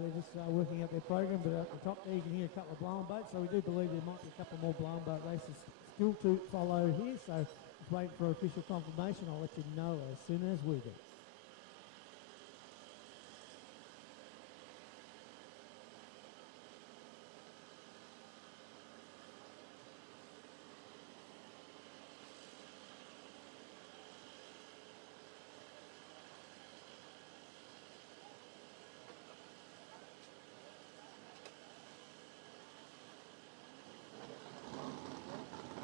they're just working out their program, but at the top there you can hear a couple of blown boats, so we do believe there might be a couple more blown boat races still to follow here, so just waiting for official confirmation. I'll let you know as soon as we do.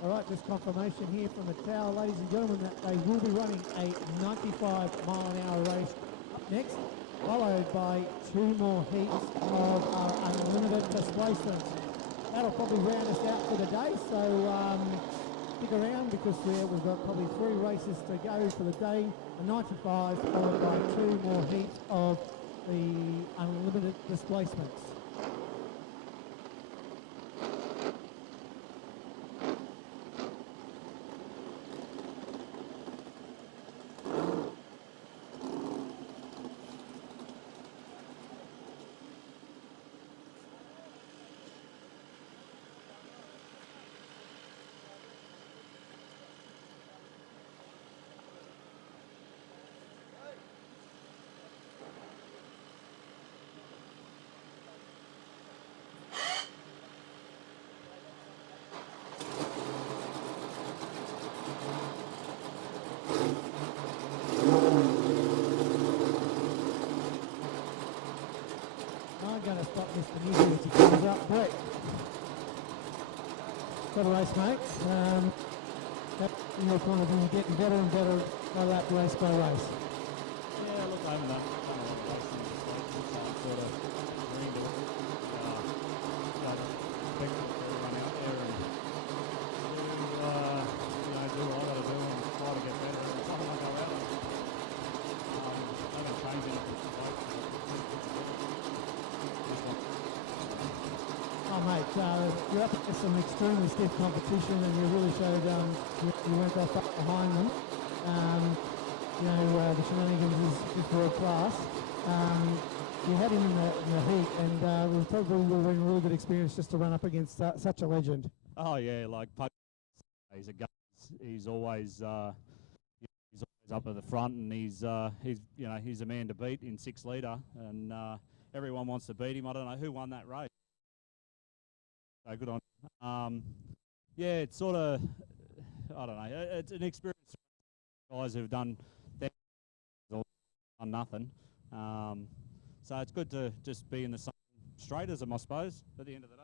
All right, just confirmation here from the tower, ladies and gentlemen, that they will be running a 95-mile-an-hour race up next, followed by 2 more heats of unlimited displacements. That'll probably round us out for the day, so stick around because we've got probably 3 races to go for the day. A 95 followed by 2 more heats of the unlimited displacements. Going to stop Mr. Newsy as he comes up. Brett, got a race, mate. That, in your point of view, getting better and better by lap, race by race. Yeah, look, I haven't done a lot of racing this week, so I'm sort of green to it. Expect everyone out there and do what I got to do and try to get better every time I go out. I don't change anything for both. Oh, mate, you're up against some extremely stiff competition and you really showed you went off up behind them. The shenanigans is just world class. You had him in the heat and it was probably would have been a really good experience just to run up against such a legend. Oh, yeah, like he's a gun. He's always up at the front and he's a man to beat in 6 litre and everyone wants to beat him. I don't know who won that race. So good on. Yeah, it's sort of, I don't know, it's an experience for guys who've done nothing. So it's good to just be in the same straight as them, I suppose, at the end of the day.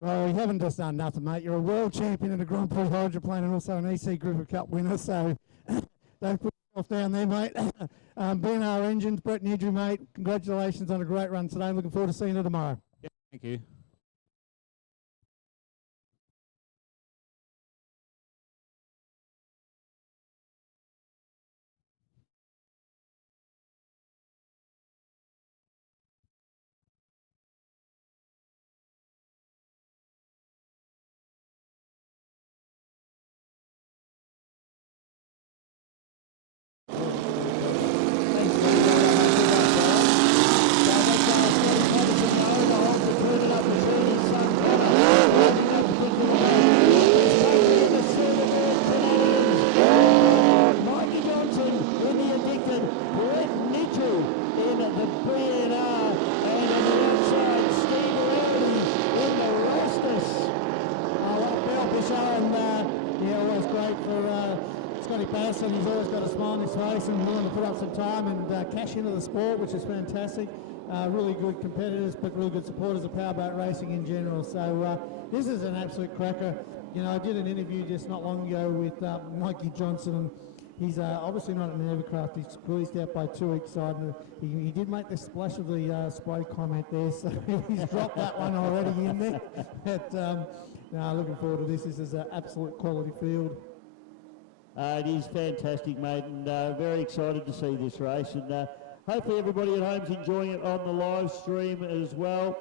Well, you haven't just done nothing, mate. You're a world champion in the Grand Prix hydroplane and also an EC Group of Cup winner, so don't put yourself down there, mate. BNR Engines, Brett Newdry, mate, congratulations on a great run today. I'm looking forward to seeing you tomorrow. Yeah, thank you. And he's always got a smile on his face and willing to put up some time and cash into the sport, which is fantastic. Really good competitors, but really good supporters of powerboat racing in general. So this is an absolute cracker. You know, I did an interview just not long ago with Mikey Johnson, and he's obviously not an aircraft. He's squeezed out by 2 each side, and he did make the splash of the spray comment there, so he's dropped that one already in there. But looking forward to this. This is an absolute quality field. It is fantastic, mate, and very excited to see this race. And hopefully everybody at home's enjoying it on the live stream as well.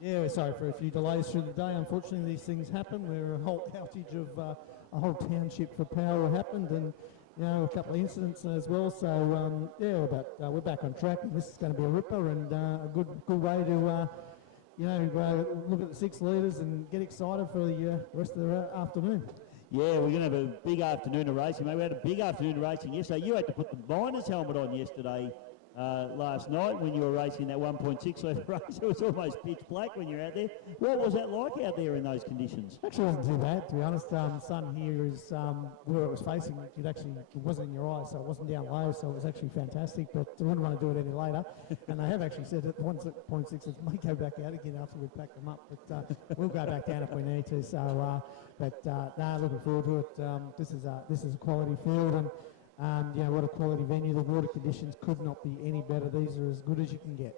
Yeah, we're sorry for a few delays through the day. Unfortunately, these things happen. Where a whole outage of a whole township for power happened, and you know, a couple of incidents as well. So yeah, but we're back on track, and this is going to be a ripper and a good way to you know, look at the 6 leaders and get excited for the rest of the afternoon. Yeah, we're going to have a big afternoon of racing, mate. We had a big afternoon of racing yesterday. You had to put the Miners helmet on yesterday, last night, when you were racing that 1.6 litre race. It was almost pitch black when you're out there. What was that like out there in those conditions? Actually, wasn't too bad, to be honest. Sun here is where it was facing. It wasn't in your eyes, so it wasn't down low, so it was actually fantastic. But I wouldn't want to do it any later. And they have actually said that 1.6 it may go back out again after we pack them up, but we'll go back down if we need to. So, looking forward to it. This is a quality field, and you know, what a quality venue. The water conditions could not be any better. These are as good as you can get.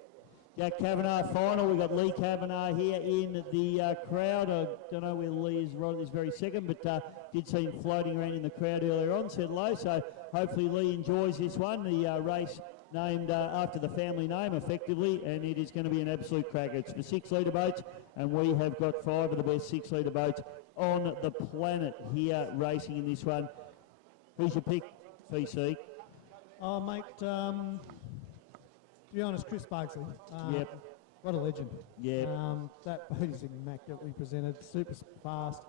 Jack Kavanagh final. We've got Lee Kavanagh here in the crowd. I don't know where Lee is right at this very second, but did see him floating around in the crowd earlier on, said hello. So hopefully Lee enjoys this one. The race named after the family name, effectively, and it is going to be an absolute cracker. It's for 6 litre boats, and we have got 5 of the best 6 litre boats on the planet here racing in this one. Who's your pick, VC? Oh, mate, to be honest, Chris Buxley. Yep. What a legend. Yeah. That boat is immaculately presented, super fast.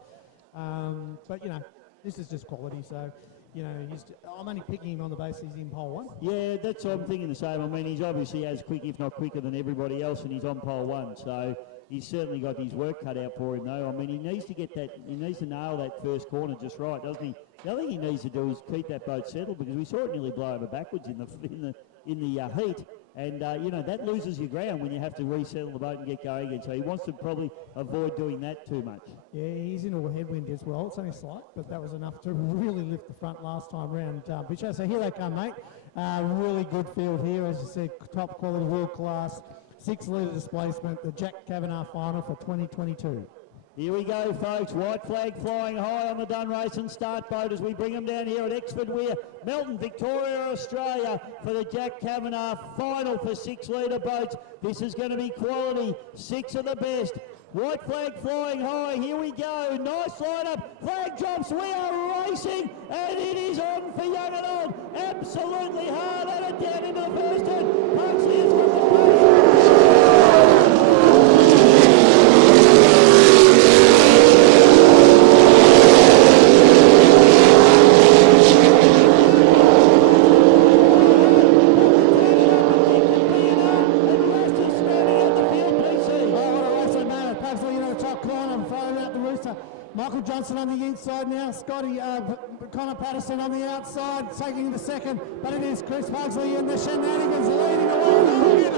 But, you know, this is just quality, so, you know, I'm only picking him on the basis he's in pole 1. Yeah, that's what I'm thinking the same. I mean, he's obviously as quick, if not quicker, than everybody else, and he's on pole 1, so he's certainly got his work cut out for him, though. I mean, he needs to get that, he needs to nail that first corner just right, doesn't he? The other thing he needs to do is keep that boat settled, because we saw it nearly blow over backwards in the heat, and you know, that loses your ground when you have to resettle the boat and get going again. So he wants to probably avoid doing that too much. Yeah, he's into a headwind as well. It's only slight, but that was enough to really lift the front last time round. Bicho, so here they come, mate. Really good field here, as you said, top quality, world class. 6 litre displacement, the Jack Kavanagh final for 2022. Here we go, folks. White flag flying high on the Dun Race and Start boat as we bring them down here at Exford Weir, Melton, Victoria, Australia, for the Jack Kavanagh final for 6 litre boats. This is going to be quality. 6 of the best. White flag flying high. Here we go. Nice lineup. Flag drops. We are racing, and it is on for young and old. Absolutely hard at it down into the first turn. Pugsley has got the push. Michael Johnson on the inside now, Scotty, Connor Patterson on the outside, taking the second, but it is Chris Pugsley in the shenanigans leading away.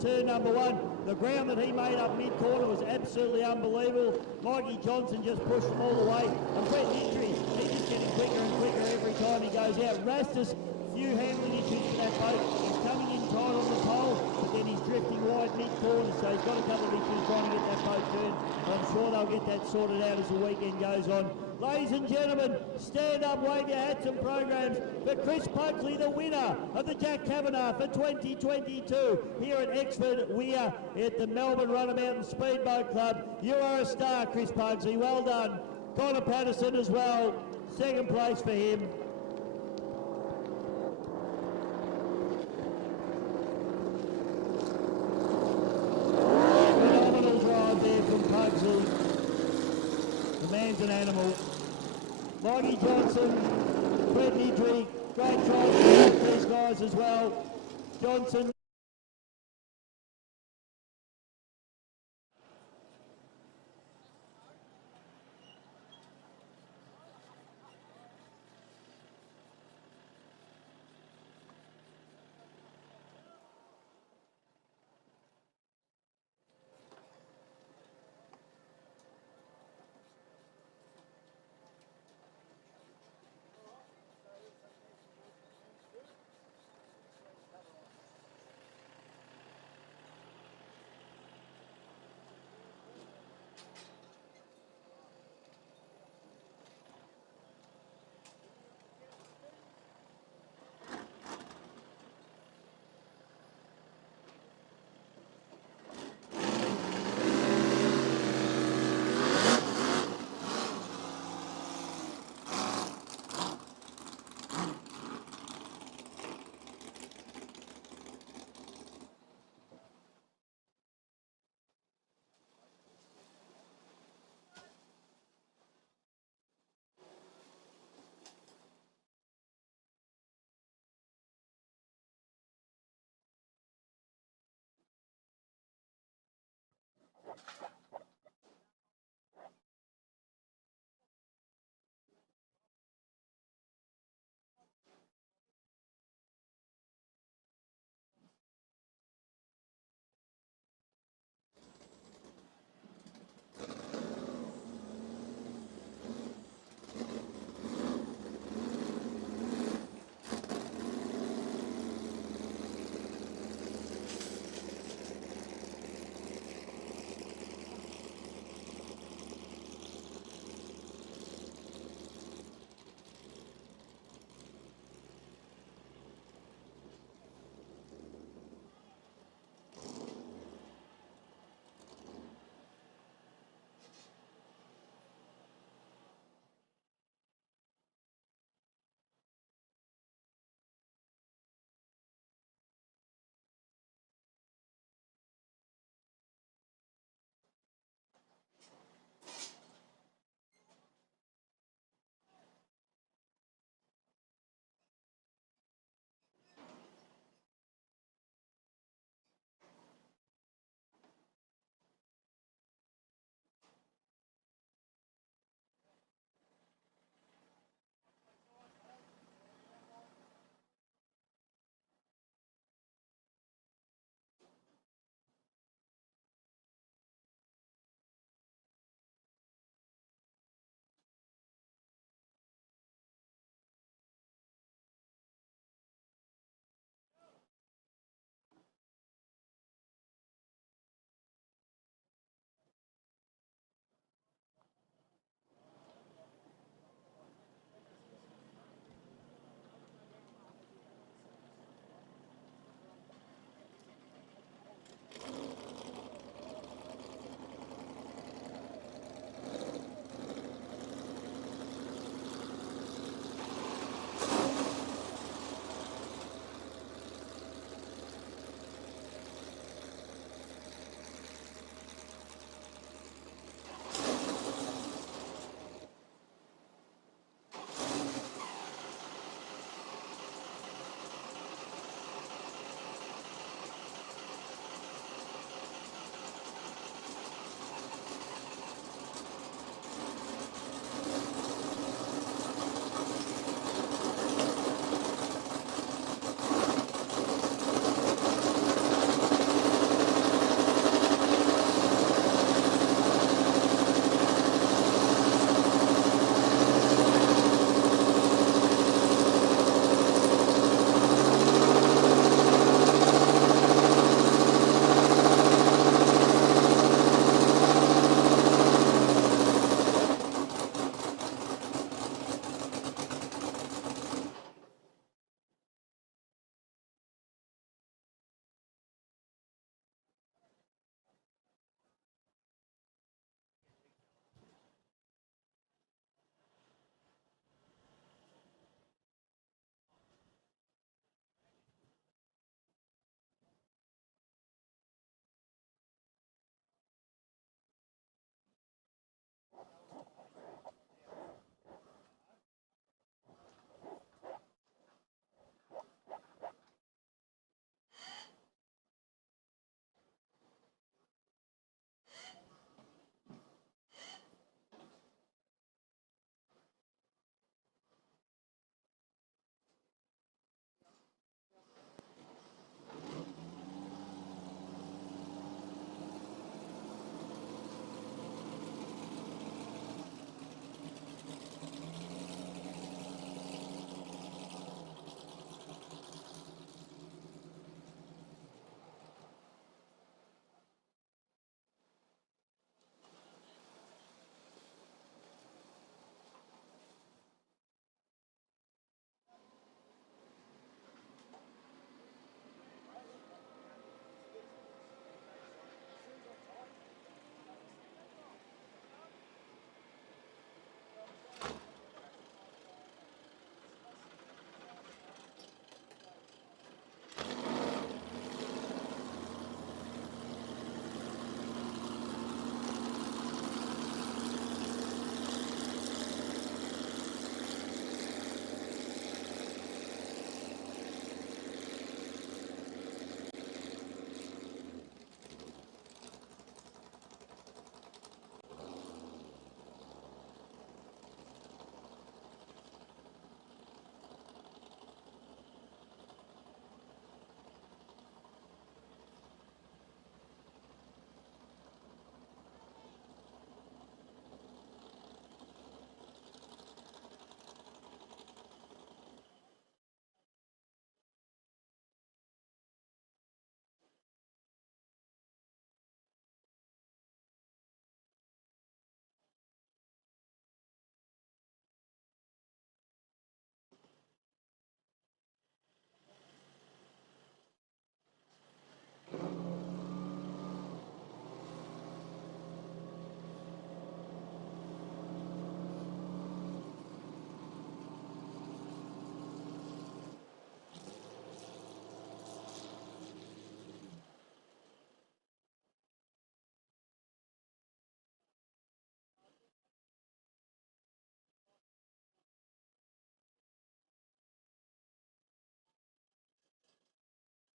Turn number 1, the ground that he made up mid-corner was absolutely unbelievable. Mikey Johnson just pushed them all the way. And Brett Nitry, he's just getting quicker and quicker every time he goes out. Rastus, few handling issues for that boat. He's coming in tight on the pole, but then he's drifting wide mid-corner. So He's got a couple of issues trying to get that boat turned. I'm sure they'll get that sorted out as the weekend goes on. Ladies and gentlemen, stand up, wave your hats and programs for Chris Pugsley, the winner of the Jack Kavanagh for 2022 here at Exford Weir at the Melbourne Runner Mountain Speedboat Club. You are a star, Chris Pugsley. Well done. Connor Patterson as well. Second place for him. Phenomenal drive there from Pugsley. The man's an animal. Loggy Johnson, Brett Nidry, great drive for these guys as well. Johnson.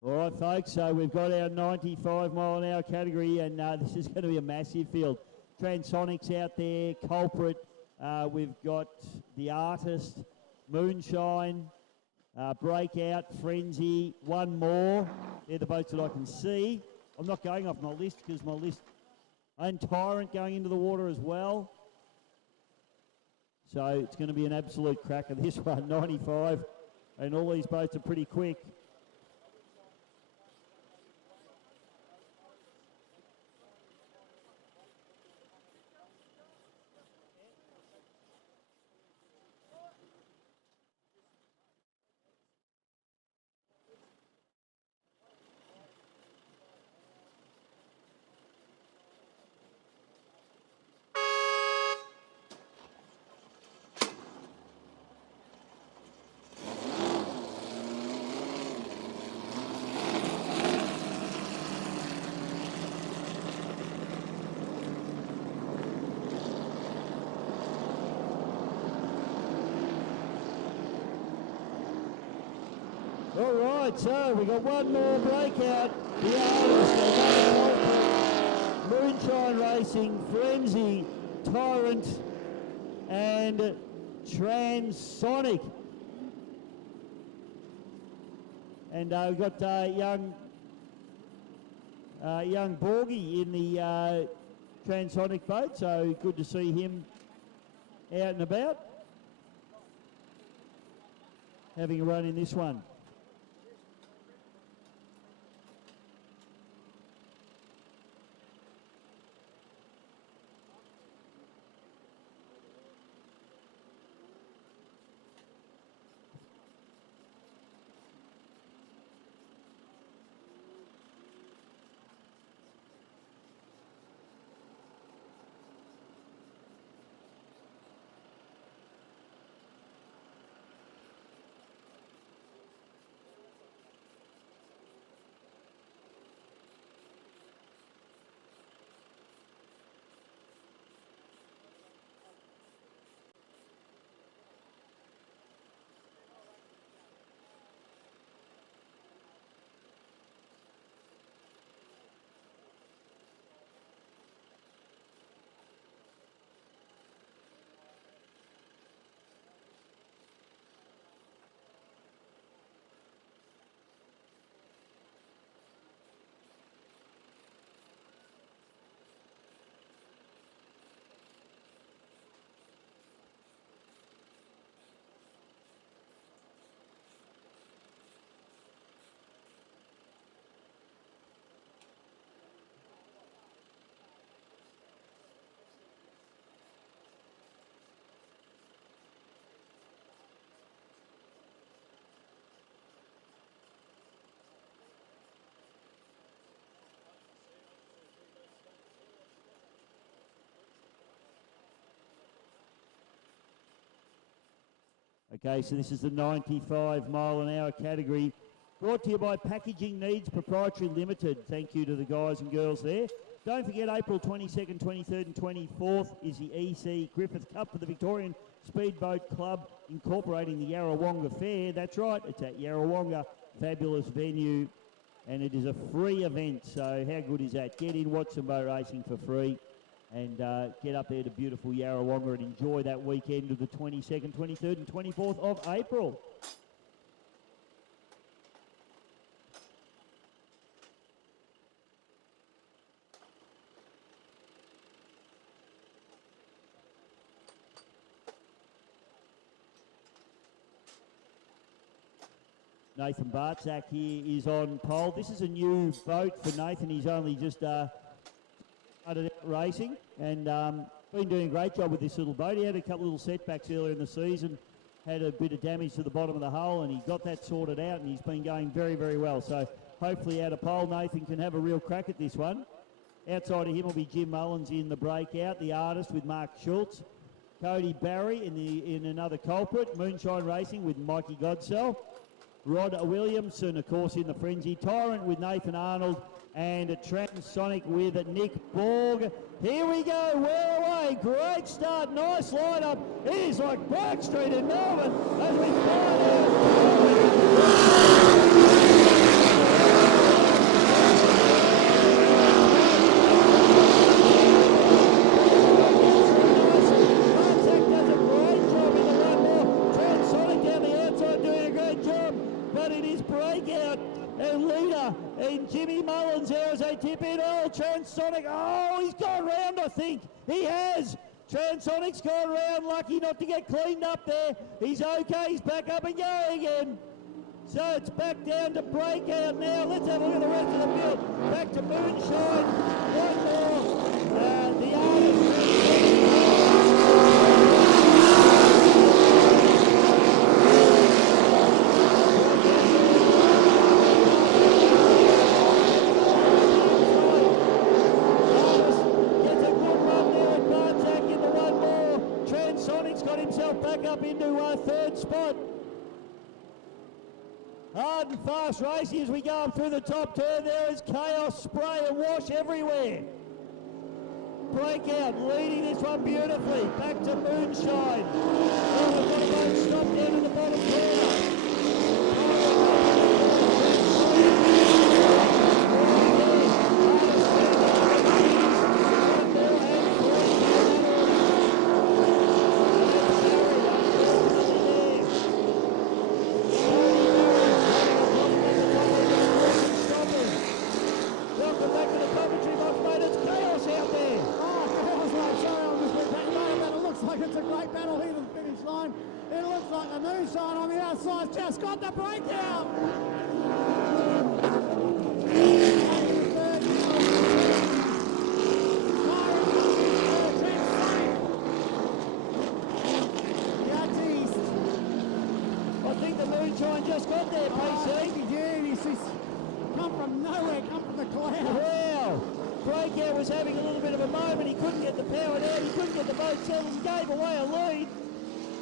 All right, folks, so we've got our 95 mile an hour category, and this is going to be a massive field. Transsonic's out there, Culprit, we've got The Artist, Moonshine, Breakout, Frenzy, one more. They're the boats that I can see. I'm not going off my list because my list, and Tyrant going into the water as well. So it's going to be an absolute cracker. This one, 95, and all these boats are pretty quick. All right, so we got one more breakout. The Artist, Moonshine Racing, Frenzy, Tyrant, and Transonic. And we've got young Borgie in the Transonic boat, so good to see him out and about, having a run in this one. Okay, so this is the 95 mile an hour category, brought to you by Packaging Needs Proprietary Limited. Thank you to the guys and girls there. Don't forget, April 22nd, 23rd and 24th is the EC Griffith Cup for the Victorian Speedboat Club, incorporating the Yarrawonga Fair. That's right, it's at Yarrawonga, fabulous venue, and it is a free event, so how good is that? Get in, watch some boat racing for free, and get up there to beautiful Yarrawonga and enjoy that weekend of the 22nd, 23rd and 24th of April. Nathan Bartzak here is on pole. This is a new boat for Nathan. He's only just started out racing and been doing a great job with this little boat. He had a couple little setbacks earlier in the season, had a bit of damage to the bottom of the hull, and he got that sorted out, and he's been going very, very well. So hopefully out of pole, Nathan can have a real crack at this one. Outside of him will be Jim Mullins in the breakout, The Artist with Mark Schultz, Cody Barry in another culprit, Moonshine Racing with Mikey Godsell, Rod Williamson, of course, in the Frenzy, Tyrant with Nathan Arnold, and a Transonic with Nick Borg. Here we go, well away, great start, nice lineup. It is like Park Street in Melbourne as we find out. there as they tip in. Oh, Transonic. Oh, he's gone round, I think. He has. Transonic's gone round. Lucky not to get cleaned up there. He's okay. He's back up and going again. So it's back down to Breakout now. Let's have a look at the rest of the field. Back to Moonshine. One more. The outage. Sonic's got himself back up into third spot. Hard and fast racing as we go up through the top turn. There is chaos, spray and wash everywhere. Breakout leading this one beautifully. Back to Moonshine. Oh, we've got a boat stop down in the bottom corner. Just got the breakdown. I think the Moonshine just got there, PC. He did. He's come from nowhere, come from the clouds. Wow. Breakout was having a little bit of a moment. He couldn't get the power down. He couldn't get the boat settled. He gave away a lead.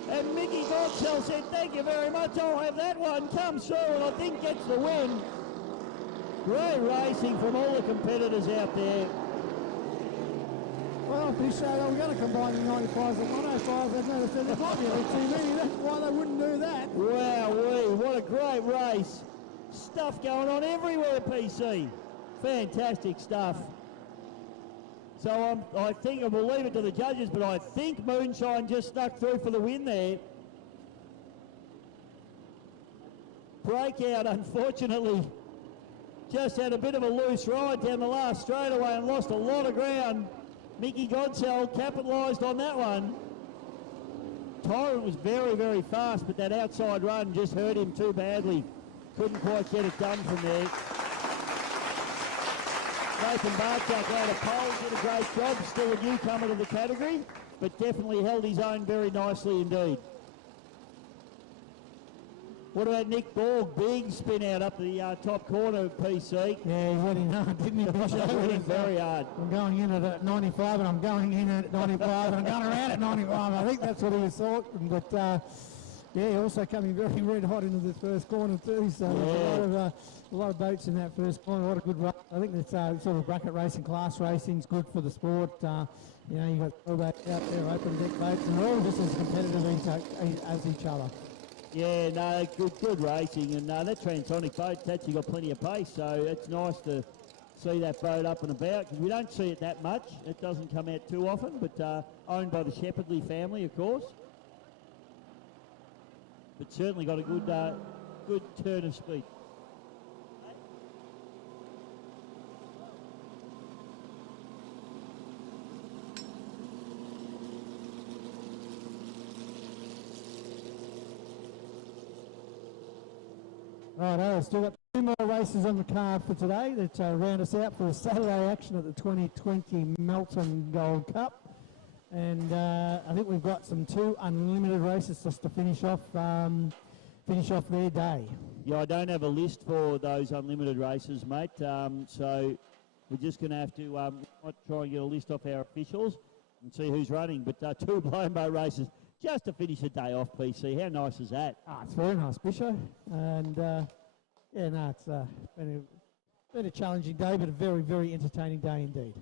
And Mickey Godsell said, thank you very much, I'll have that one. Come through and I think gets the win. Great racing from all the competitors out there. Well, if you say they were going to combine the 95s and 105s, they've never said there might be a bit too many. That's why they wouldn't do that. Wow, what a great race. Stuff going on everywhere, PC. Fantastic stuff. So I think, and we'll leave it to the judges, but I think Moonshine just snuck through for the win there. Breakout, unfortunately, just had a bit of a loose ride down the last straightaway and lost a lot of ground. Mickey Godsell capitalised on that one. Tyrant was very, very fast, but that outside run just hurt him too badly. Couldn't quite get it done from there. Nathan Barchak out of pole, did a great job, still a newcomer to the category, but definitely held his own very nicely indeed. What about Nick Borg? Big spin out up the top corner of PC. Yeah, he went in hard, didn't he? He went in very hard. I'm going in at 95 and I'm going in at 95 and I'm going around at 95. I think that's what he was thought. But yeah, also coming very red hot into the first corner too. So there's a lot of boats in that first corner. What a good race. I think that's sort of bracket racing, class racing is good for the sport. You know, you've got all boats out there, open deck boats, and they're all just as competitive as each other. Yeah, no, good racing, and that Transonic boat's actually got plenty of pace, so it's nice to see that boat up and about, because we don't see it that much. It doesn't come out too often, but owned by the Shepherdley family, of course. But certainly got a good turn of speed. Right, still got 2 more races on the card for today that round us out for a Saturday action at the 2020 Melton Gold Cup. And I think we've got some 2 unlimited races just to finish off their day. Yeah, I don't have a list for those unlimited races, mate. So we're just going to have to try and get a list off our officials and see who's running. But 2 blown boat races just to finish the day off, PC. How nice is that? It's very nice, Bisho. And yeah, no, it's been a challenging day, but a very, very entertaining day indeed.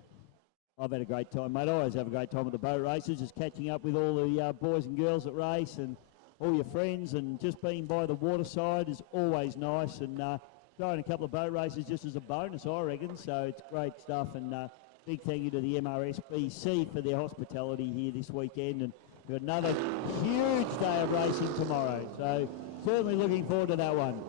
I've had a great time, mate. I always have a great time at the boat races, just catching up with all the boys and girls that race and all your friends, and just being by the waterside is always nice, and throwing a couple of boat races just as a bonus, I reckon. So it's great stuff, and big thank you to the MRSBC for their hospitality here this weekend, and we've got another huge day of racing tomorrow, so certainly looking forward to that one.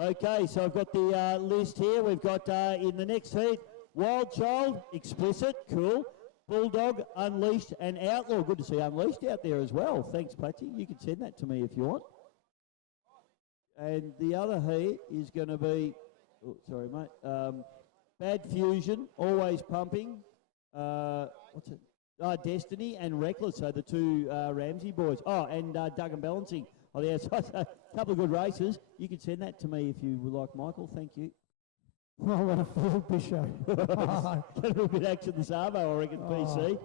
Okay, so I've got the list here. We've got in the next heat, Wild Child, Explicit, cool. Bulldog, Unleashed, and Outlaw. Good to see Unleashed out there as well. Thanks, Patchy. You can send that to me if you want. And the other heat is going to be, oh, sorry, mate. Bad Fusion, Always Pumping. What's it? Destiny and Reckless, so the two Ramsey boys. Oh, and Doug and Balancing on the outside. So a couple of good races. You can send that to me if you would like, Michael. Thank you. Oh, what a field, Bishop. Get a little bit of action this Arvo, I reckon, PC.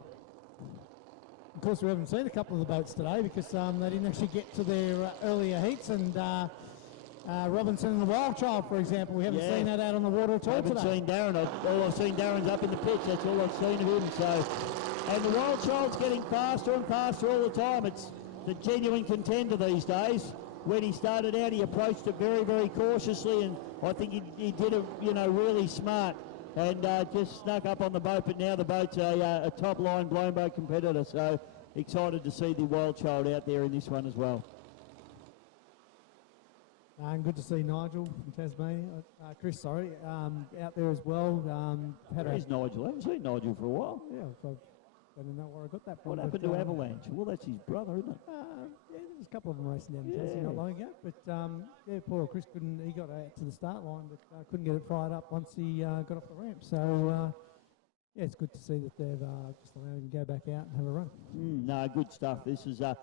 Of course, we haven't seen a couple of the boats today because they didn't actually get to their earlier heats, and Robinson and the Wild Child, for example, we haven't seen that out on the water at all today. I haven't seen Darren. All I've seen Darren's up in the pitch. That's all I've seen of him. So, and the Wild Child's getting faster and faster all the time. It's the genuine contender these days. When he started out, he approached it very, very cautiously, and I think he did it, really smart, and just snuck up on the boat. But now the boat's a top-line blown boat competitor, so excited to see the Wild Child out there in this one as well. And good to see Nigel from Tasmania, Chris, sorry, out there as well. Where's Nigel? I haven't seen Nigel for a while. Yeah, so I don't know where I got that from. What happened to Avalanche? Well, that's his brother, isn't it? Yeah, there's a couple of them racing down in Tassie not long ago. But poor old Chris he got out to the start line, but couldn't get it fired up once he got off the ramp. So, yeah, it's good to see that they've just allowed him to go back out and have a run. No, good stuff. This is, I'll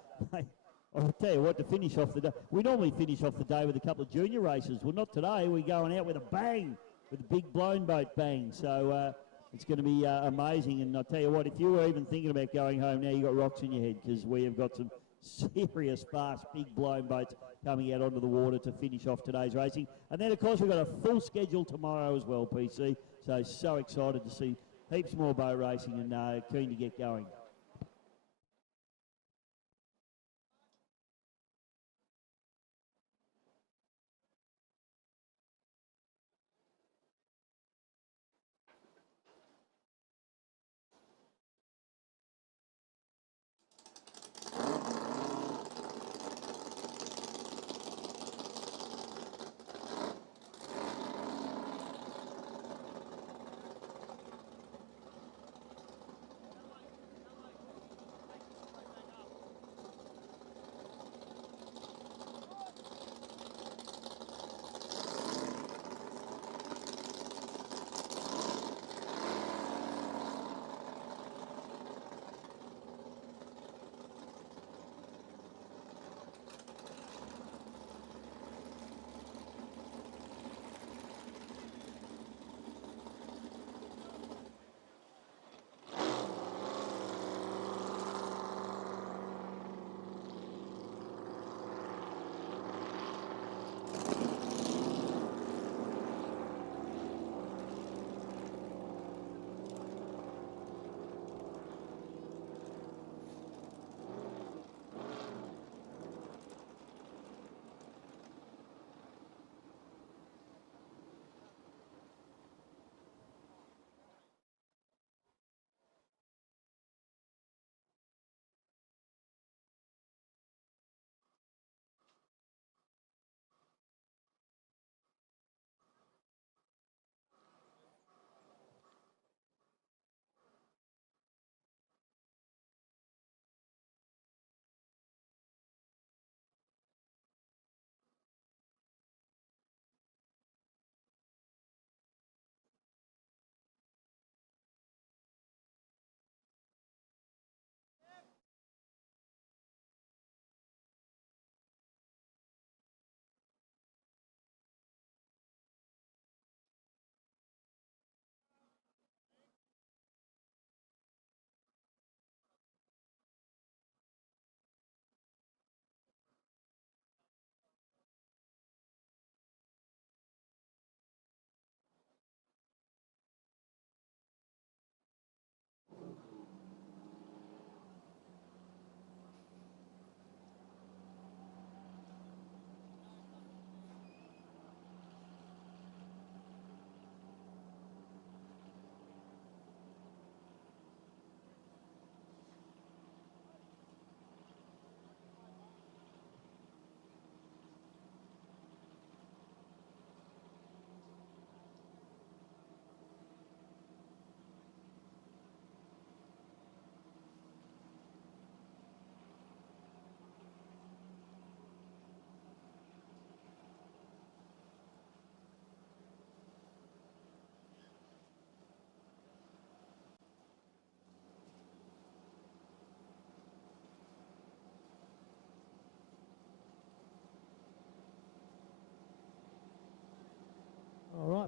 tell you what, to finish off the day, we normally finish off the day with a couple of junior races. Well, not today. We're going out with a bang, with a big blown boat bang. So, it's going to be amazing, and I'll tell you what, if you were even thinking about going home now, you've got rocks in your head, because we have got some serious, fast, big blown boats coming out onto the water to finish off today's racing. And then, of course, we've got a full schedule tomorrow as well, PC, so excited to see heaps more boat racing and keen to get going.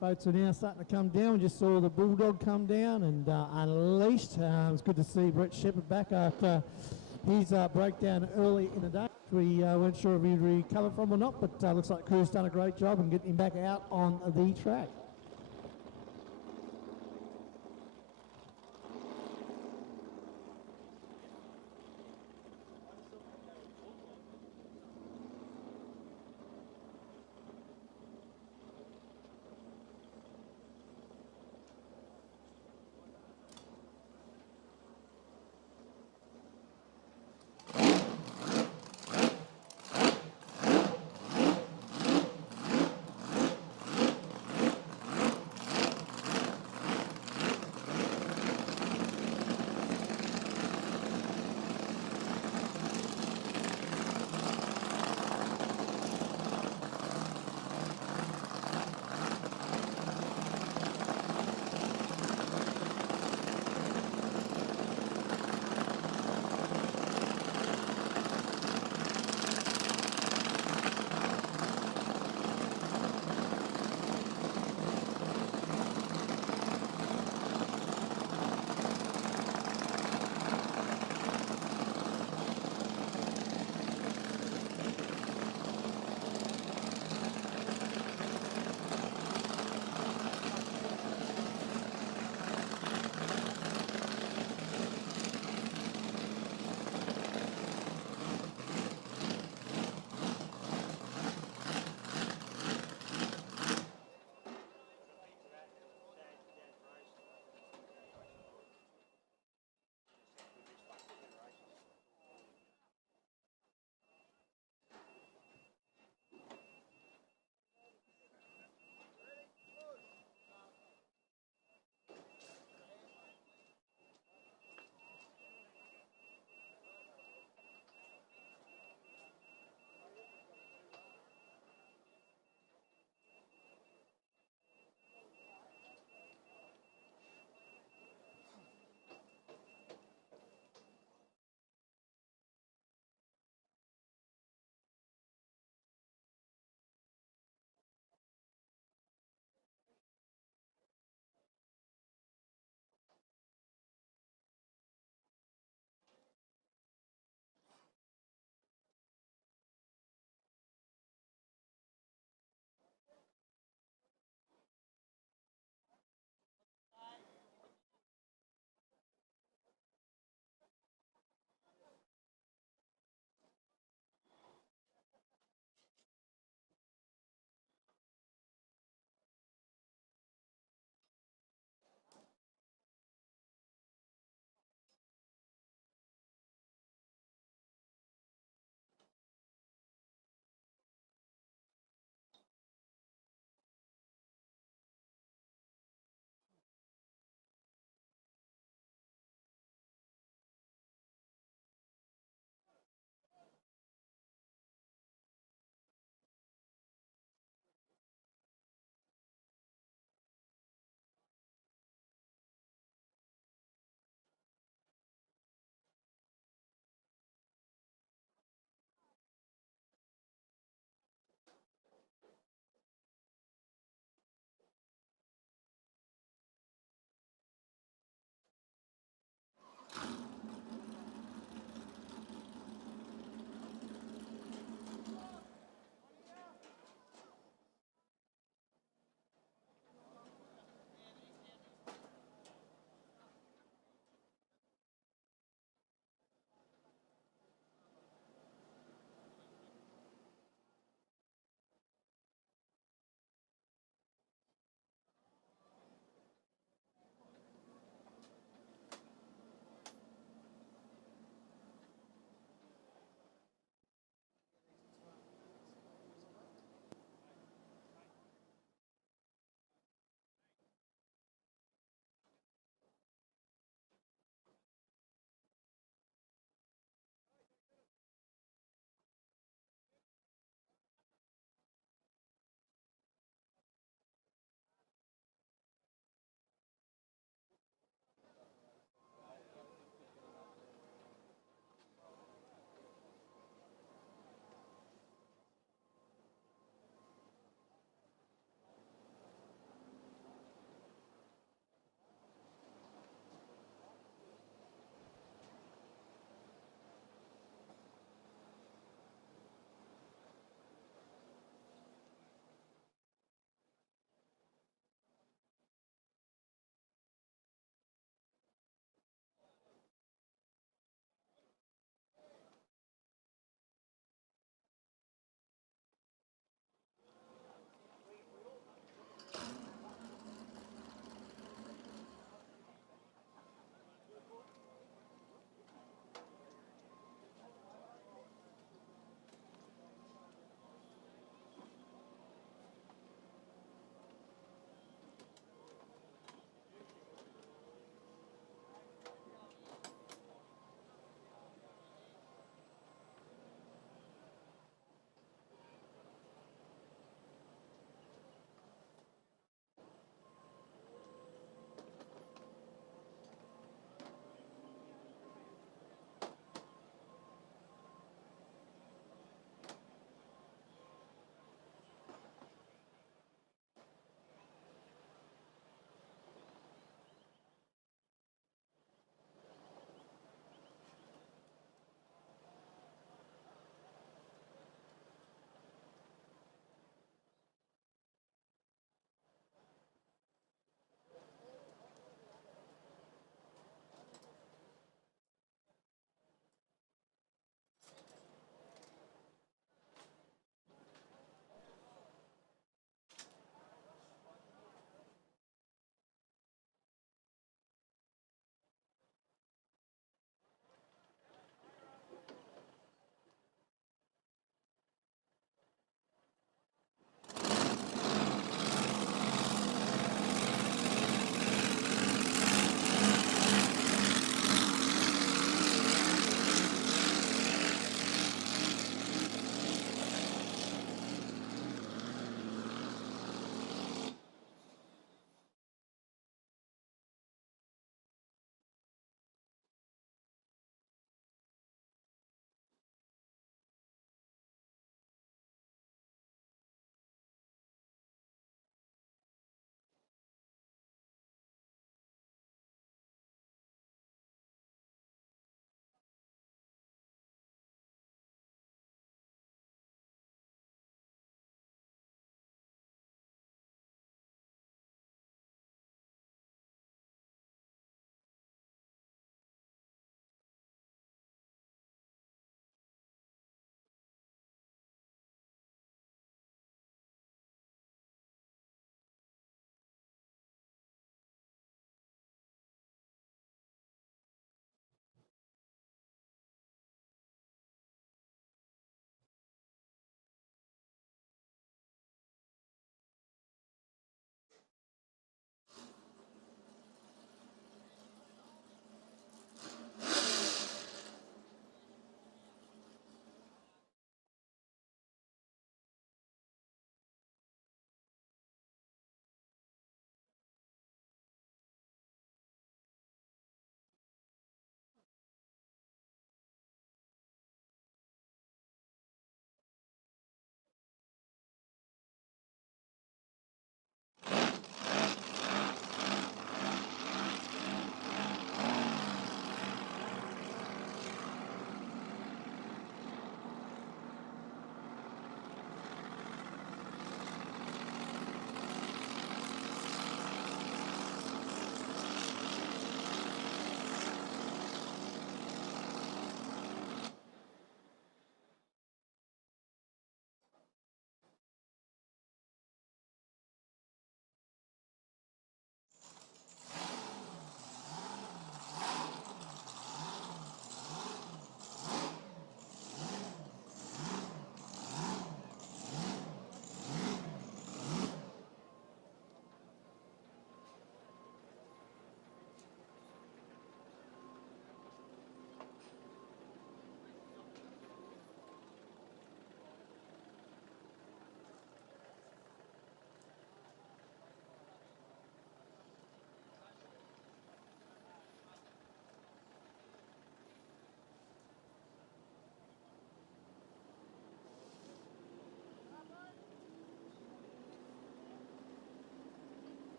white boats are now starting to come down. We just saw the Bulldog come down and unleashed. It's good to see Brett Shepherd back after his breakdown early in the day. We weren't sure if he'd recover from or not, but looks like crew's done a great job in getting him back out on the track.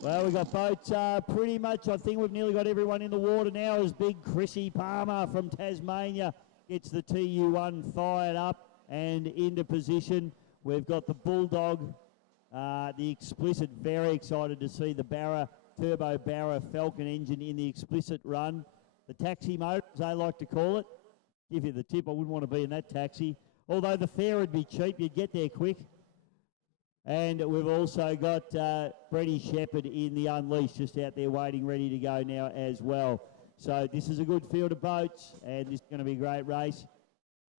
Well, we've got boats pretty much. I think we've nearly got everyone in the water now as big Chrissy Palmer from Tasmania gets the TU1 fired up and into position. We've got the Bulldog, the Explicit, very excited to see the Barra, Turbo Barra Falcon engine in the Explicit run. The taxi mode, as they like to call it. Give you the tip, I wouldn't want to be in that taxi. Although the fare would be cheap, you'd get there quick. And we've also got Brady Shepherd in the Unleashed, just out there waiting, ready to go now as well. So this is a good field of boats, and this is going to be a great race.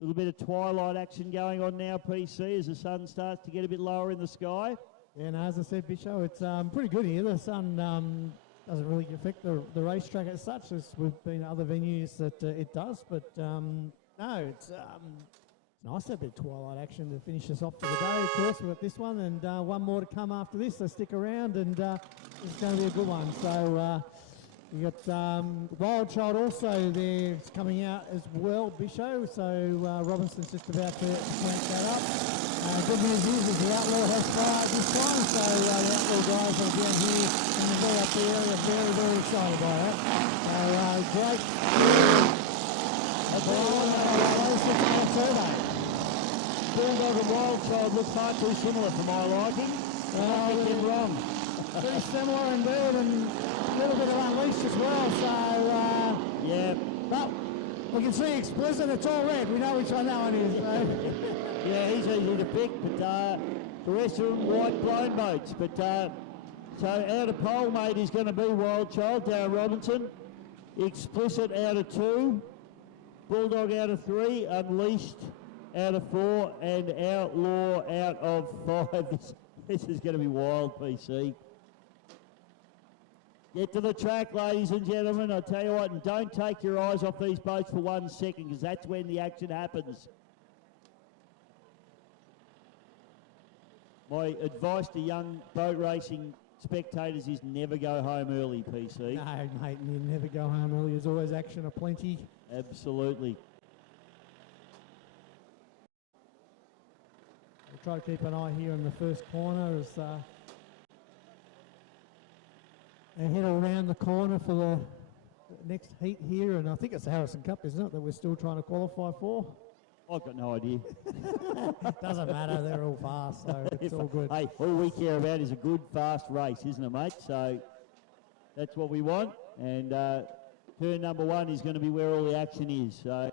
A little bit of twilight action going on now, PC, as the sun starts to get a bit lower in the sky. Yeah, no, as I said, Bisho, it's pretty good here. The sun doesn't really affect the racetrack as such, as we've been at other venues that it does. But no, it's nice to have a bit of twilight action to finish us off for the day. Of course, we've got this one and one more to come after this, so stick around, and it's going to be a good one. So you got Wild Child also there coming out as well, Bisho. So Robinson's just about to crank that up. Good news is the Outlaw has fired this time, so the Outlaw guys are down here in the build-up area, very, very excited by that. So great. Bulldog and Wild Child look far too similar for my liking. I think they're wrong. Pretty similar indeed, and a little bit of Unleashed as well. So yeah, but we can see Explicit. It's all red. We know which one that one is. So. Yeah, he's easy to pick, but the rest of them white blown boats. But so out of pole, mate, is going to be Wild Child, Darren Robinson. Explicit out of 2, Bulldog out of 3, Unleashed out of 4, and Outlaw out of 5. This is going to be wild, PC. Get to the track, ladies and gentlemen. I tell you what, and don't take your eyes off these boats for 1 second, because that's when the action happens. My advice to young boat racing spectators is never go home early, PC. No, mate, you never go home early. There's always action aplenty. Absolutely. We'll try to keep an eye here in the first corner as they head around the corner for the next heat here. And I think it's the Harrison Cup, isn't it, that we're still trying to qualify for? I've got no idea. Doesn't matter, they're all fast, so it's all good. Hey, all we care about is a good, fast race, isn't it, mate? So that's what we want. And turn number 1 is going to be where all the action is. So.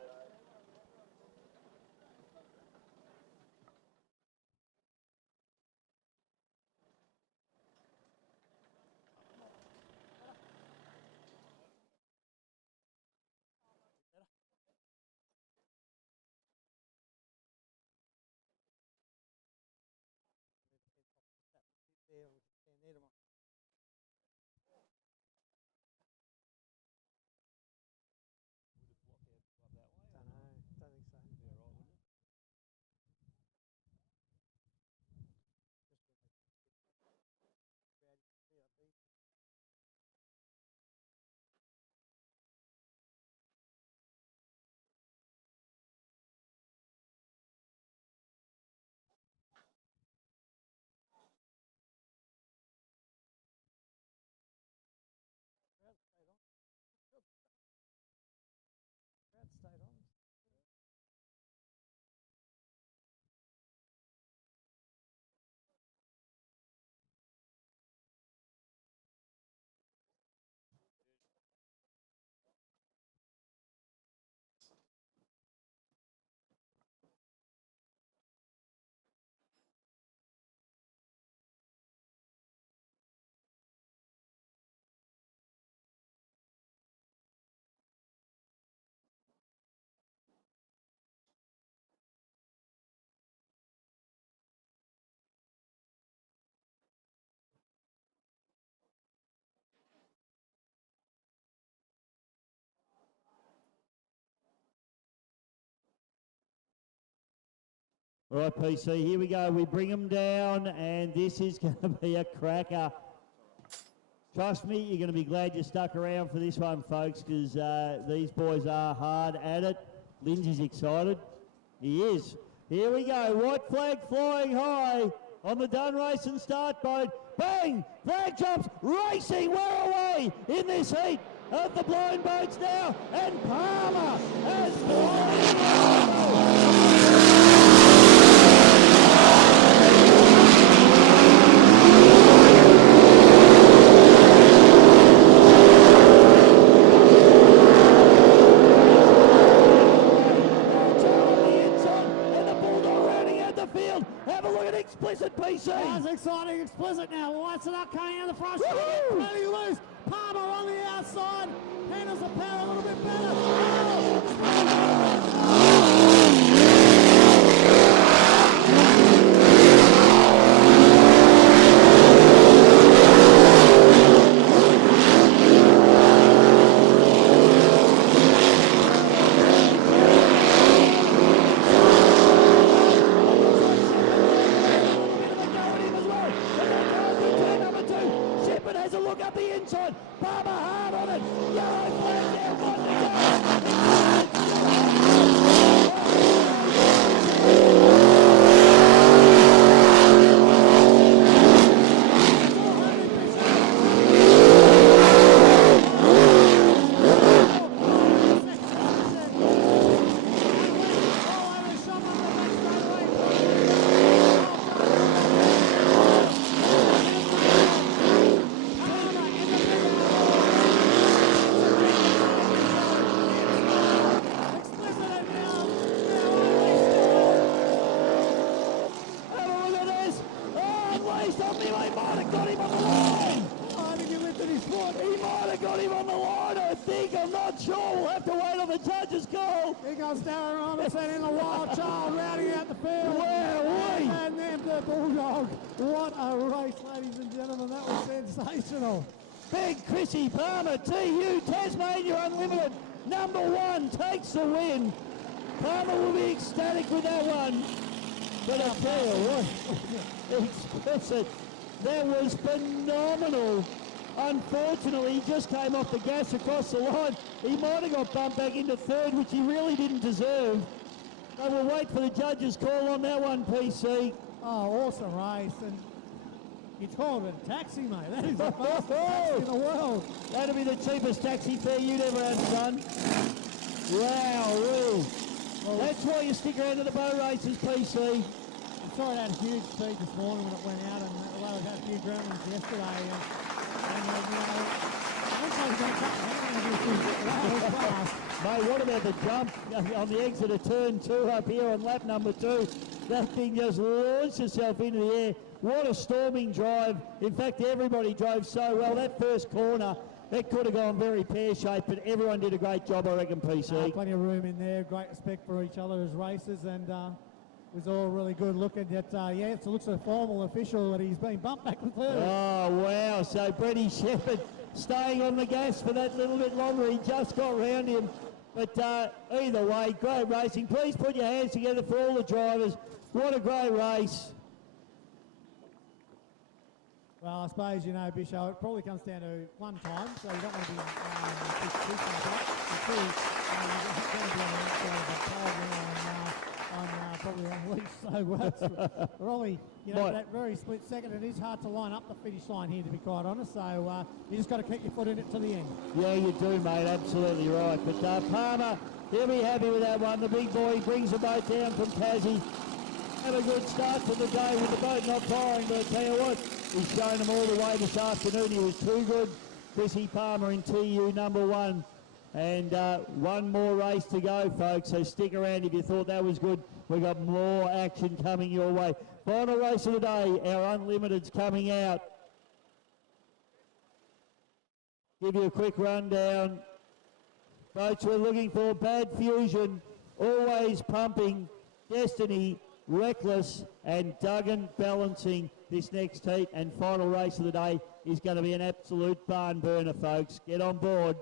All right, PC, here we go. We bring them down, and this is going to be a cracker. Trust me, you're going to be glad you stuck around for this one, folks, because these boys are hard at it. Lindsay's excited. He is. Here we go. White flag flying high on the done race and start boat. Bang! Flag drops, racing well away in this heat of the blind boats now, and Palmer has explicit PC. That's exciting, explicit now. Lights it up, coming out the front. Really loose. Palmer on the outside. Handles the power a little bit better. Palmer hard on it. Yellow flag down, one to in the wild child rounding out the field. And then the Bulldog. What a race, ladies and gentlemen. That was sensational. Big Chrissy Palmer, TU Tasmania Unlimited. Number 1 takes the win. Palmer will be ecstatic with that one. But I tell you what, explicit. That was phenomenal. Unfortunately, he just came off the gas across the line. He might have got bumped back into third, which he really didn't deserve. But we'll wait for the judges' call on that one, PC. Oh, awesome race. And you called it a taxi, mate. That is the fastest taxi in the world. That'll be the cheapest taxi fare you'd ever had, son. Wow, really. Well, that's why you stick around to the boat races, PC. I'm sorry it had a huge speed this morning when it went out, and although it had a few groundings yesterday, Mate, what about the jump on the exit of turn 2 up here on lap number 2? That thing just launched itself into the air. What a storming drive. In fact, everybody drove so well. That first corner, that could have gone very pear-shaped, but everyone did a great job, I reckon, PC. Plenty of room in there. Great respect for each other as racers, and it was all really good looking. Yet, yeah, it looks a formal official that he's been bumped back to third. Oh, wow. So Brady Shepherd staying on the gas for that little bit longer. He just got round him. But either way, great racing. Please put your hands together for all the drivers. What a great race. Well, I suppose, you know, Bisho, it probably comes down to one time, so you don't want to be too you're going to be on the outside of a pole probably on leash, so probably, you know, that very split second. It is hard to line up the finish line here, to be quite honest, so you just got to keep your foot in it to the end. Yeah, you do, mate, absolutely right. But Palmer, he'll be happy with that one. The big boy brings the boat down from Tassie. Have a good start to the day with the boat not firing, but I tell you what, he's shown them all the way this afternoon. He was too good. Chrissy Palmer in TU number 1. And one more race to go, folks, so stick around if you thought that was good. We've got more action coming your way. Final race of the day, our Unlimited's coming out. Give you a quick rundown. Boats we're looking for, Bad Fusion, Always Pumping, Destiny, Reckless, and Duggan balancing this next heat. And final race of the day is going to be an absolute barn burner, folks. Get on board.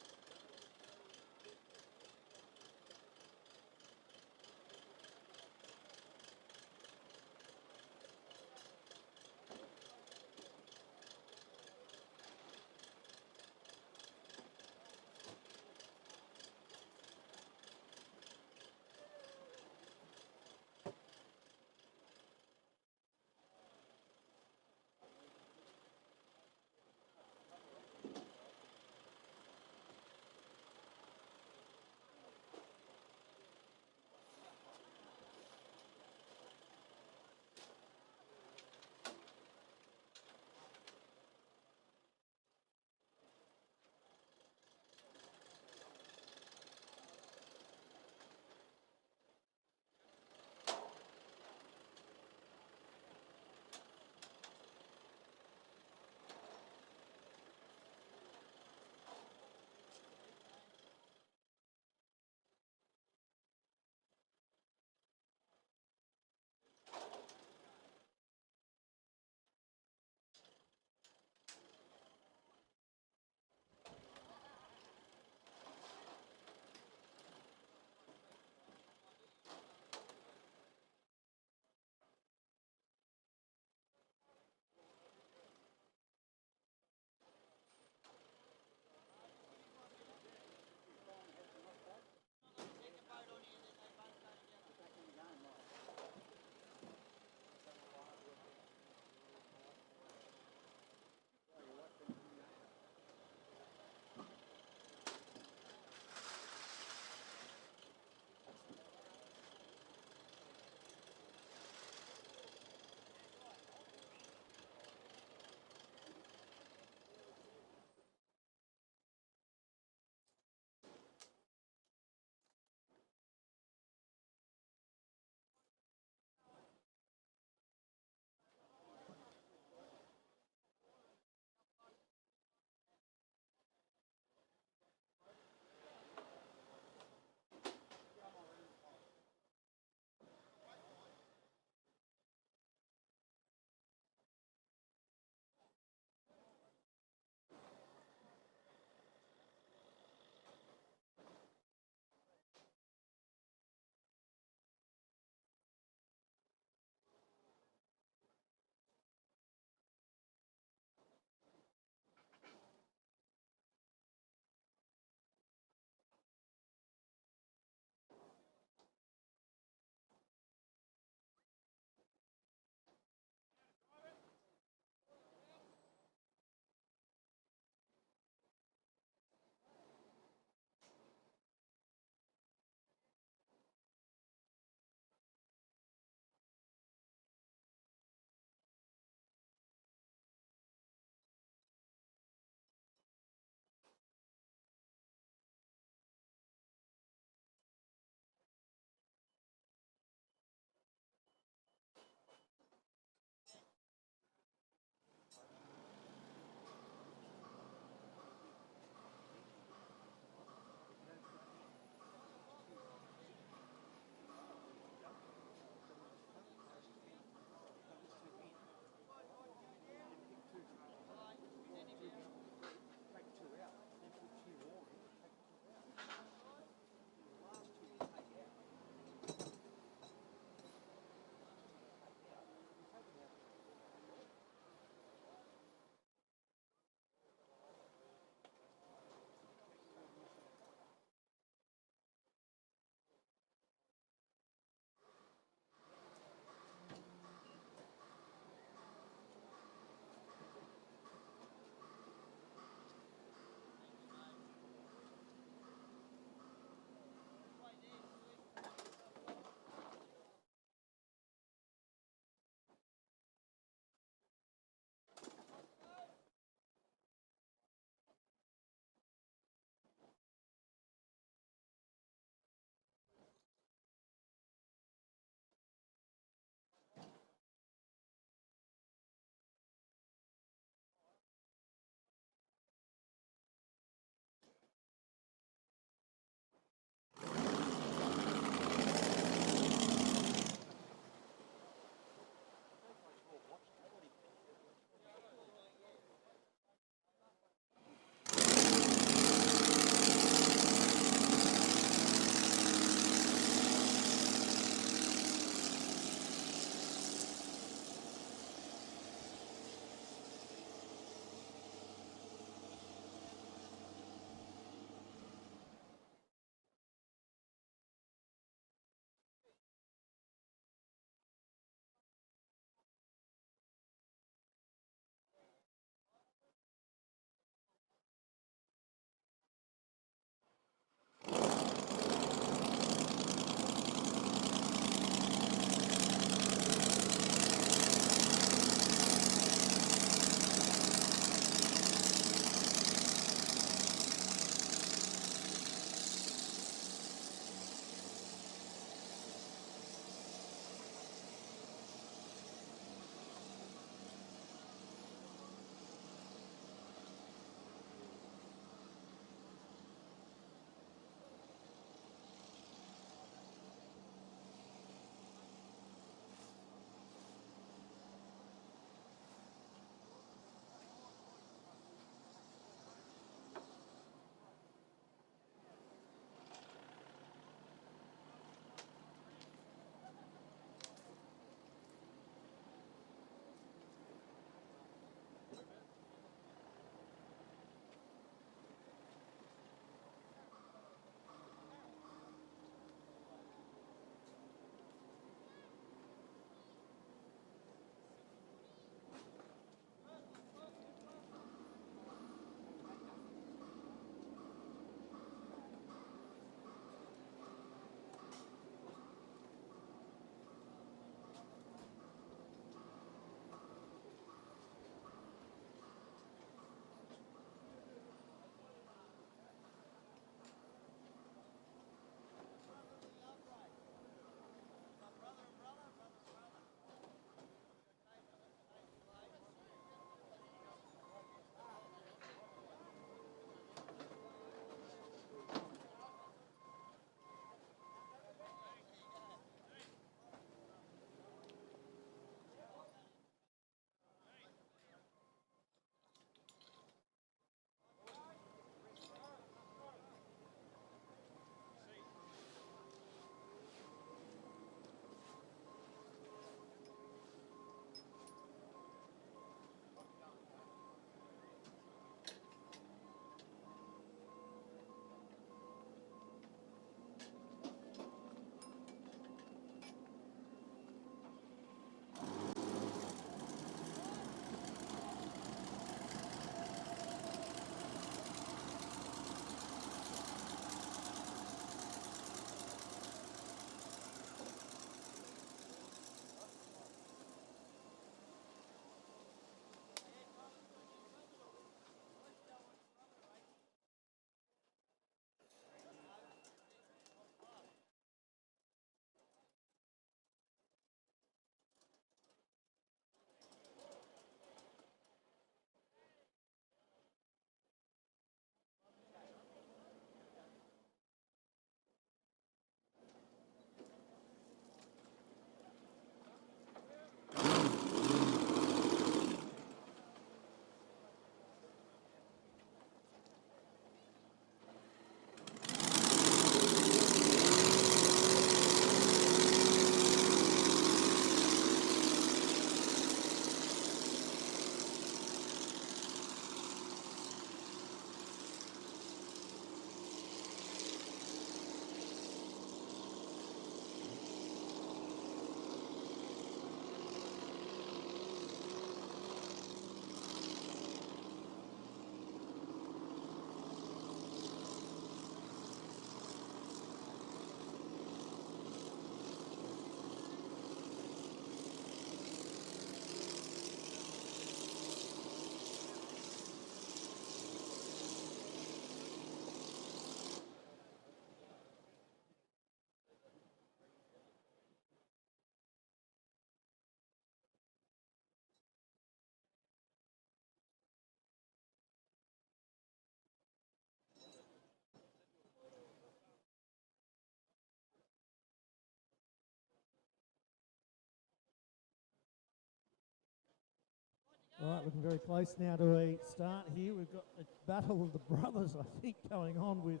All right, looking very close now to a start here. We've got a battle of the brothers, I think, going on with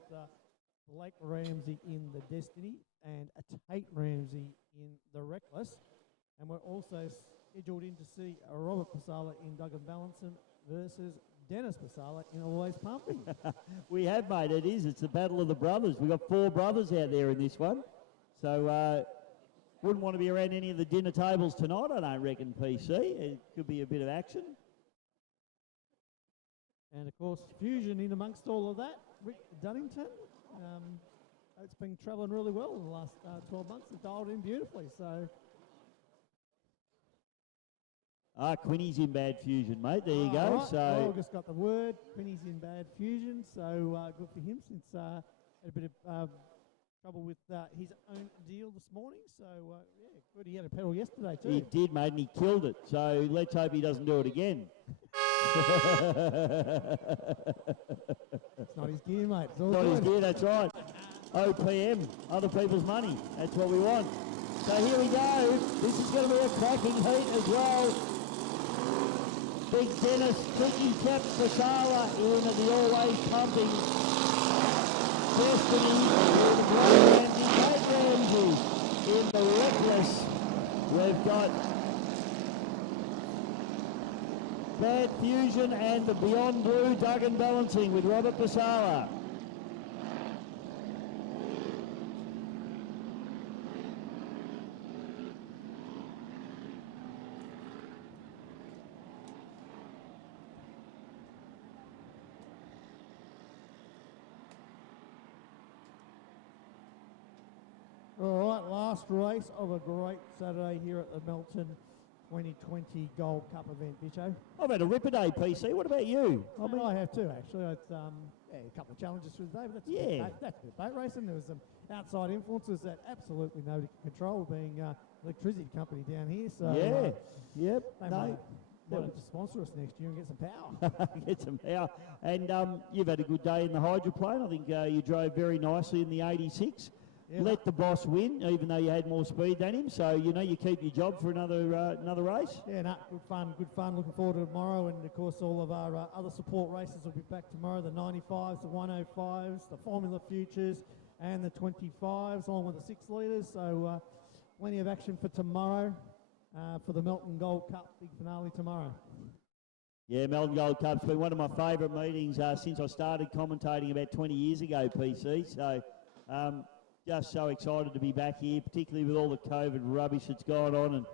Blake Ramsey in the Destiny and a Tate Ramsey in the Reckless. And we're also scheduled in to see Robert Pasala in Duggan Balanson versus Dennis Pasala in Always Pumping. We have, mate. It is. It's the battle of the brothers. We've got 4 brothers out there in this one. So wouldn't want to be around any of the dinner tables tonight, I don't reckon, PC. It could be a bit of action. And, of course, Fusion in amongst all of that. Rick Dunnington. It's been travelling really well in the last 12 months. It's dialed in beautifully, so... Quinny's in bad fusion, mate. There you go. Right. So Well, just got the word. Quinny's in bad fusion, so good for him since had a bit of trouble with his own deal this morning. So, yeah, good. He had a pedal yesterday too. he did, mate, and he killed it. So let's hope he doesn't do it again. It's not his gear, mate. It's all Not his good. gear, that's right. OPM, other people's money. That's what we want. So here we go. This is going to be a cracking heat as well. Big Dennis, tricky chap Pasala in the Always Pumping. Destiny in Blake Ramsey, Tate Ramsey in the Reckless. We've got Bad Fusion and the Beyond Blue Duggan Balancing with Robert Pasala. All right, last race of a great Saturday here at the Melton 2020 Gold Cup event, Bicho. I've had a ripper day, PC. What about you? I have too, actually. It's a couple of challenges through the day, but that's good boat racing. There was some outside influences that absolutely nobody can control, being electricity company down here. So Yep. they might have to sponsor us next year and get some power. Get some power. And you've had a good day in the hydroplane. I think you drove very nicely in the 86. Yeah, Let the boss win, even though you had more speed than him. So, you keep your job for another race. Yeah, good fun. Looking forward to tomorrow. And, of course, all of our other support races will be back tomorrow. The 95s, the 105s, the Formula Futures and the 25s, along with the 6 litres. So plenty of action for tomorrow for the Melton Gold Cup. Big finale tomorrow. Yeah, Melton Gold Cup's been one of my favourite meetings since I started commentating about 20 years ago, PC. So just so excited to be back here, particularly with all the COVID rubbish that's gone on. And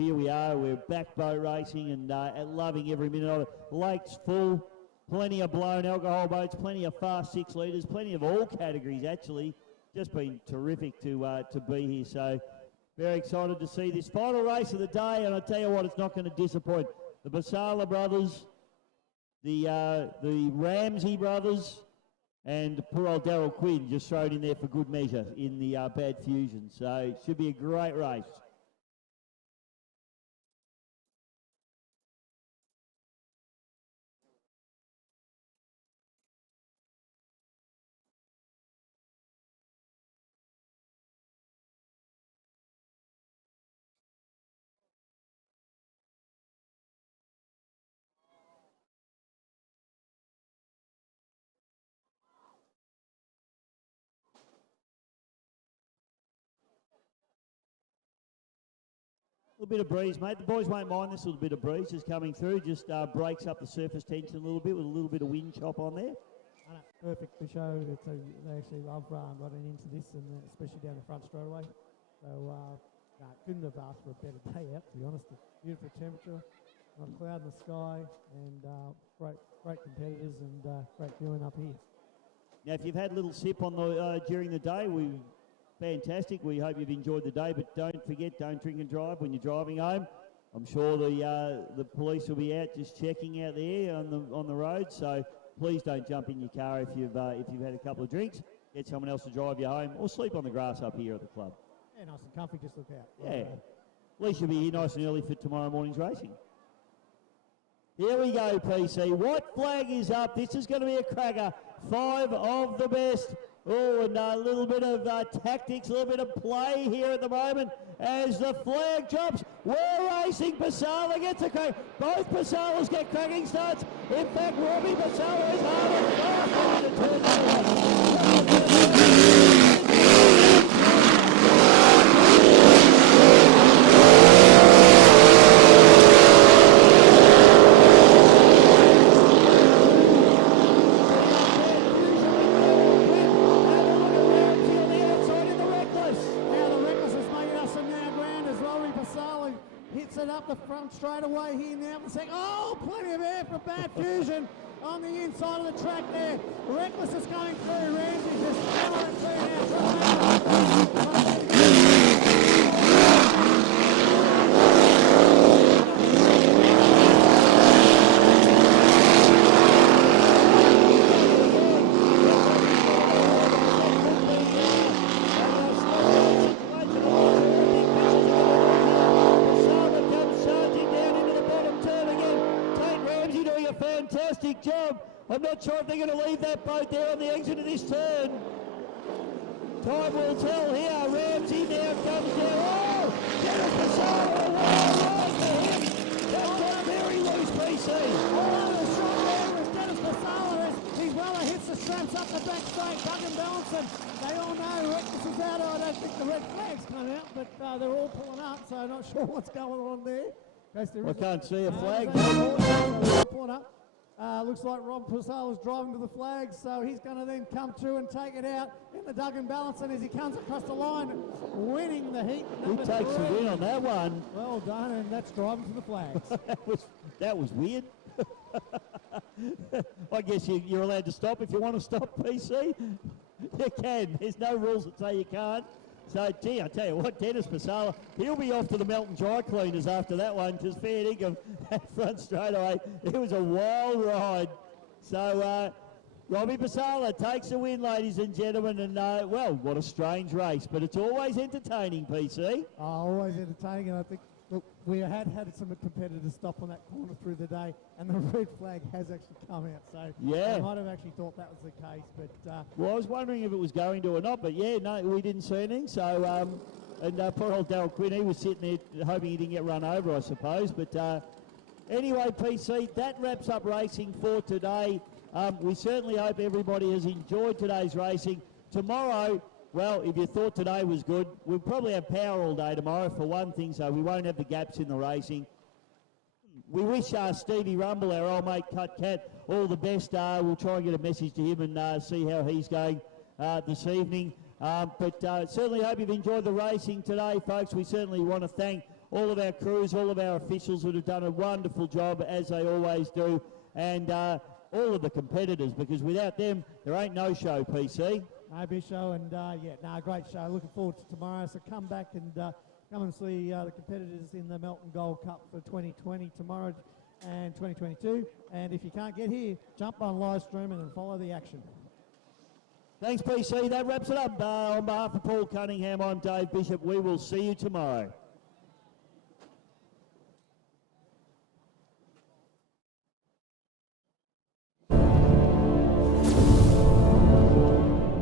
here we are, we're back boat racing and loving every minute of it. Lake's full, plenty of blown alcohol boats, plenty of fast 6 litres, plenty of all categories actually. Just been terrific to be here. So very excited to see this final race of the day. And I tell you what, it's not going to disappoint. The Pasala brothers, the Ramsey brothers, and poor old Daryl Quinn just thrown in there for good measure in the Bad Fusion. So it should be a great race. A little bit of breeze, mate. The boys won't mind this little bit of breeze just coming through. Just breaks up the surface tension a little bit with a little bit of wind chop on there. Perfect for show. They actually love running into this, and especially down the front straight away. So couldn't have asked for a better day out, to be honest. Beautiful temperature, not a cloud in the sky, and great competitors and great viewing up here. Now, if you've had a little sip on during the day, fantastic. We hope you've enjoyed the day, but don't forget, don't drink and drive when you're driving home. I'm sure the police will be out just checking out there on the road. So please don't jump in your car if you've had a couple of drinks. Get someone else to drive you home, or sleep on the grass up here at the club. Yeah, nice and comfy. Just look out. Yeah. At least you'll be here nice and early for tomorrow morning's racing. Here we go, PC. White flag is up. This is going to be a cracker. 5 of the best Oh, and a little bit of tactics, a little bit of play here at the moment as the flag drops. We're racing. Pasala gets a crack. Both Pasalas get cracking starts. In fact, Robbie Pasala is hard and fast into turn number 1. Hits it up the front straight away here now. Oh, plenty of air from Bad Fusion on the inside of the track there. Reckless is going through. Ramsey just following through fantastic job. I'm not sure if they're going to leave that boat there on the exit of this turn. Time will tell here. Ramsey now comes down. Oh! Dennis Pasala, a wild ride for him. That got very loose, PC. Oh, the shot there was Dennis Pasala. He's well hits the straps up the back straight. Duggan Balancing. They all know Reckless is out. I don't think the red flag's come out, but they're all pulling up, so I'm not sure what's going on there. I can't see a flag. Pulling up. Looks like Rob Pasala's driving to the flag, so he's going to then come through and take it out in the Duggan Balancing as he comes across the line, winning the heat. He takes the win on that one. Well done, and that's driving to the flags. that was weird. I guess you're allowed to stop if you want to stop, PC. You can. There's no rules that say you can't. So, gee, I tell you what, Dennis Pasala, he'll be off to the Melton dry cleaners after that one, because fair dinkum, that front straightaway, it was a wild ride. So, Robbie Pasala takes the win, ladies and gentlemen, and, well, what a strange race, but it's always entertaining, PC. Oh, always entertaining, and I think, look, we had some competitors stop on that corner through the day, and the red flag has actually come out, so yeah, I might have actually thought that was the case, but... well, I was wondering if it was going to or not, but yeah, no, we didn't see anything, so, and poor old Darryl Quinn, he was sitting there hoping he didn't get run over, I suppose, but anyway, PC, that wraps up racing for today. We certainly hope everybody has enjoyed today's racing. Tomorrow, well, if you thought today was good, we'll probably have power all day tomorrow for one thing, so we won't have the gaps in the racing. We wish Stevie Rumble, our old mate Cut Cat, all the best. We'll try and get a message to him and see how he's going this evening. But certainly hope you've enjoyed the racing today, folks. We certainly want to thank all of our crews, all of our officials that have done a wonderful job, as they always do, and all of the competitors, because without them, there ain't no show, PC. No big show, and great show. Looking forward to tomorrow. So come back and come and see the competitors in the Melton Gold Cup for 2020 tomorrow and 2022. And if you can't get here, jump on live streaming and follow the action. Thanks, PC. That wraps it up. On behalf of Paul Cunningham, I'm Dave Bishop. We will see you tomorrow.